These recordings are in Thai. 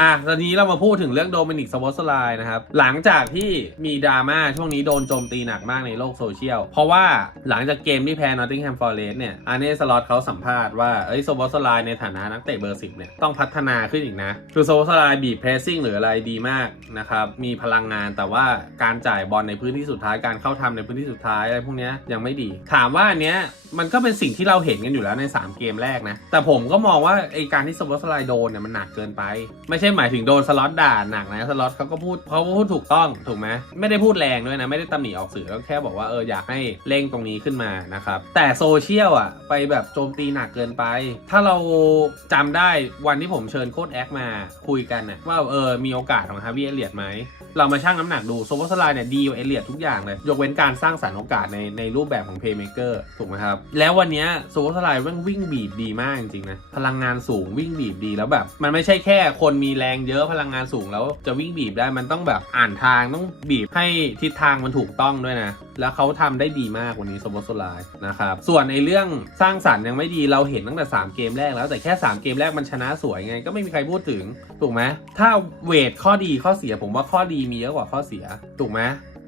อะตอนนี้เรามาพูดถึงเรื่องโดมินิกสวอตสไลน์นะครับ หลังจากที่มีดราม่าช่วงนี้โดนโจมตีหนักมากในโลกโซเชียล เพราะว่าหลังจากเกมที่แพ้ Nottingham Forest เนี่ยอาร์เน่สล็อตเขาสัมภาษณ์ว่าเอ้ยสวอตสไลน์ในฐานะนักเตะเบอร์สิบเนี่ยต้องพัฒนาขึ้นอีกนะ คือสวอตสไลน์บีบเพรสซิ่งหรืออะไรดีมากนะครับ มีพลังงานแต่ว่าการจ่ายบอลในพื้นที่สุดท้ายการเข้าทำในพื้นที่สุดท้ายอะไรพวกเนี้ยยังไม่ดี ถามว่าอันเนี้ยมันก็เป็นสิ่งที่เราเห็นกันอยู่แล้วใน 3 เกมแรกนะแต่ผมก็มองว่าไอการที่สวอตสไลน์โดนเนี่ยมันหนักเกินไปไม่ใช่หมายถึงโดนสล็อตด่าหนักนะสล็อตเขาก็พูดเขาก็พูดถูกต้องถูกไหมไม่ได้พูดแรงด้วยนะ ไม่ได้ตำหนิออกสื่อแล้วแค่บอกว่าเอออยากให้เร่งตรงนี้ขึ้นมานะครับ แต่โซเชียลอะไปแบบโจมตีหนักเกินไป ถ้าเราจำได้วันที่ผมเชิญโค้ดแอคมาคุยกันน่ะว่าเออมีโอกาสของฮาวิเอเลียดไหมเรามาชั่งน้ำหนักดูโซโบสไลน์เนี่ยดีกว่าเอเลียดทุกอย่างเลยยกเว้นการสร้างสรรค์โอกาสในในรูปแบบของเพย์เมเกอร์ถูกไหมครับแล้ววันนี้โซโบสไลน์มันวิ่งบีบดีมากจริงๆนะพลังงานสูงวิ่งบีบดีแล้วแบบ มันไม่ใช่แค่คนมีแรงเยอะพลังงานสูงแล้วจะวิ่งบีบได้มันต้องแบบอ่านทางต้องบีบให้ทิศทางมันถูกต้องด้วยนะ แล้วเขาทำได้ดีมากวันนี้โซบสไลน์นะครับส่วนในเรื่องสร้างสรรค์ยังไม่ดีเราเห็นตั้งแต่ 3 เกมแรกแล้วแต่แค่ 3 เกมแรกมันชนะสวยไง ก็ไม่มีใครพูดถึงถูกไหมถ้าเวทข้อดีข้อเสียผมว่าข้อดีมีเยอะกว่าข้อเสียถูกไหม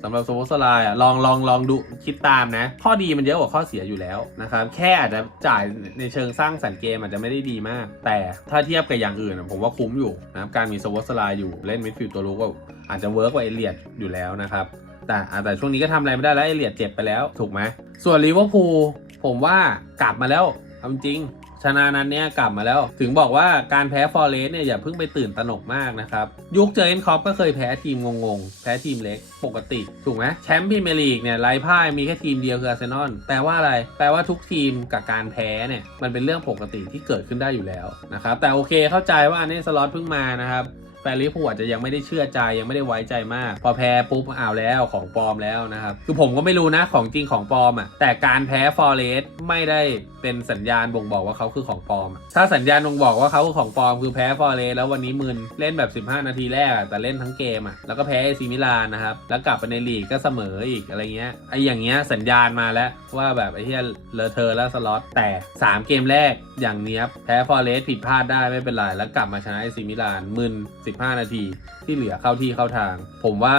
สำหรับโซโบสไลน์อะลองลองลองดูคิดตามนะ ข้อดีมันเยอะกว่าข้อเสียอยู่แล้วนะครับ แค่อาจจะจ่ายในเชิงสร้างสรรค์เกมอาจจะไม่ได้ดีมาก แต่ถ้าเทียบกับอย่างอื่น ผมว่าคุ้มอยู่นะครับการมีโซโบสไลน์อยู่เล่นมิดฟิลด์ตัวรู้ก็อาจจะเวิร์กกว่าเอเลียดอยู่แล้วนะครับแต่อะแต่ช่วงนี้ก็ทำอะไรไม่ได้แล้วเอเลียดเจ็บไปแล้วถูกไหมส่วนลิเวอร์พูลผมว่ากลับมาแล้วเอาจริง ชนะนั้นเนี่ยกลับมาแล้ว ถึงบอกว่าการแพ้ฟอร์เรสเนี่ยอย่าเพิ่งไปตื่นตระหนกมากนะครับ ยุคเจอเอ็นคอปก็เคยแพ้ทีมงงๆ แพ้ทีมเล็กปกติ ถูกไหมแชมป์พรีเมียร์ลีกเนี่ยไร้พ่ายมีแค่ทีมเดียวคืออาร์เซนอลแปลว่าอะไร แปลว่าทุกทีมกับการแพ้เนี่ยมันเป็นเรื่องปกติที่เกิดขึ้นได้อยู่แล้วนะครับแต่โอเคเข้าใจว่าอันนี้สล็อตเพิ่งมานะครับ แฟนลิเวอร์พูลอาจจะยังไม่ได้เชื่อใจยังไม่ได้ไว้ใจมาก พอแพ้ปุ๊บอ้าวแล้วของปลอมแล้วนะครับคือผมก็ไม่รู้นะของจริงของปลอมอะแต่การแพ้ฟอร์เรสไม่ได้เป็นสัญญาณบ่งบอกว่าเขาคือของปลอม ถ้าสัญญาณบ่งบอกว่าเขาคือของปลอมคือแพ้ฟอร์เรสแล้ววันนี้มึนเล่นแบบ 15 นาทีแรกแต่เล่นทั้งเกมอะแล้วก็แพ้เอซีมิลานนะครับแล้วกลับไปในลีกก็เสมออีกอะไรเงี้ยไออย่างเงี้ยสัญญาณมาแล้วว่าแบบไอ้เหี้ยเลอเทอแล้วสล็อตแต่สามเกมแรกอย่างเนี้ยแพ้ฟอร์เรสผิดพลาดได้ไม่เป็นไรแล้วกลับมาชนะเอซีมิลานมึน15 นาที ที่เหลือเข้าที่เข้าทาง ผมว่า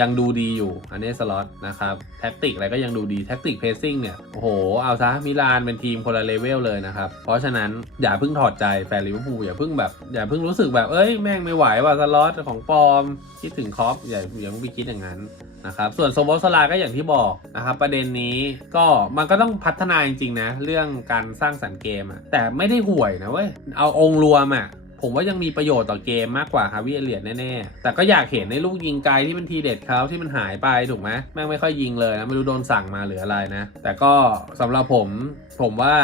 ยังดูดีอยู่อันนี้สล็อตนะครับ แท็กติกอะไรก็ยังดูดีแท็กติกเพรสซิ่งเนี่ย โอ้โห เอาซะมิลานเป็นทีมคนละเลเวลเลยนะครับ เพราะฉะนั้นอย่าเพิ่งถอดใจแฟนลิเวอร์พูลอย่าเพิ่งแบบ อย่าเพิ่งรู้สึกแบบ เอ้ย แม่งไม่ไหวว่ะสล็อตของปลอม คิดถึงคอปอย่าอย่าเพิ่งไปคิดอย่างนั้นนะครับส่วนโซโบสลาก็อย่างที่บอกนะครับประเด็นนี้ก็มันก็ต้องพัฒนาจริงๆนะ เรื่องการสร้างสรรค์เกมอะแต่ไม่ได้ห่วยนะเว้ยเอาองค์รวมอะ ผมว่ายังมีประโยชน์ต่อเกมมากกว่าฮาวิเอเลียดแน่ๆ แต่ก็อยากเห็นในลูกยิงไกลที่เป็นทีเด็ดเขาที่มันหายไปถูกไหมแม่งไม่ค่อยยิงเลยนะไม่รู้โดนสั่งมาหรืออะไรนะ แต่ก็สำหรับผมผมว่า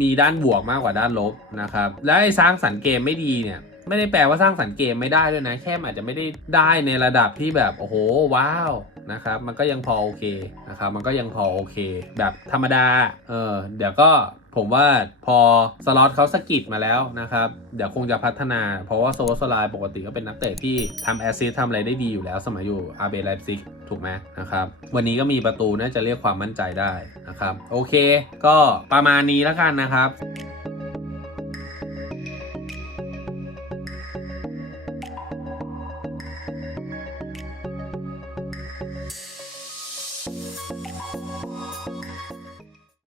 มีด้านบวกมากกว่าด้านลบนะครับ และไอ้สร้างสรรค์เกมไม่ดีเนี่ยไม่ได้แปลว่าสร้างสรรค์เกมไม่ได้ด้วยนะ แค่อาจจะไม่ได้ได้ในระดับที่แบบโอ้โหว้าวนะครับ มันก็ยังพอโอเคนะครับ มันก็ยังพอโอเค แบบธรรมดา เออเดี๋ยวก็ ผมว่าพอสล็อตเขาสกิดมาแล้วนะครับ เดี๋ยวคงจะพัฒนา เพราะว่าโซลสลายปกติก็เป็นนักเตะที่ทำแอสซิสทำอะไรได้ดีอยู่แล้ว สมัยอยู่อาเบไลฟ์ซิกถูกไหมนะครับ วันนี้ก็มีประตูน่าจะเรียกความมั่นใจได้นะครับ โอเค ก็ประมาณนี้แล้วกันนะครับ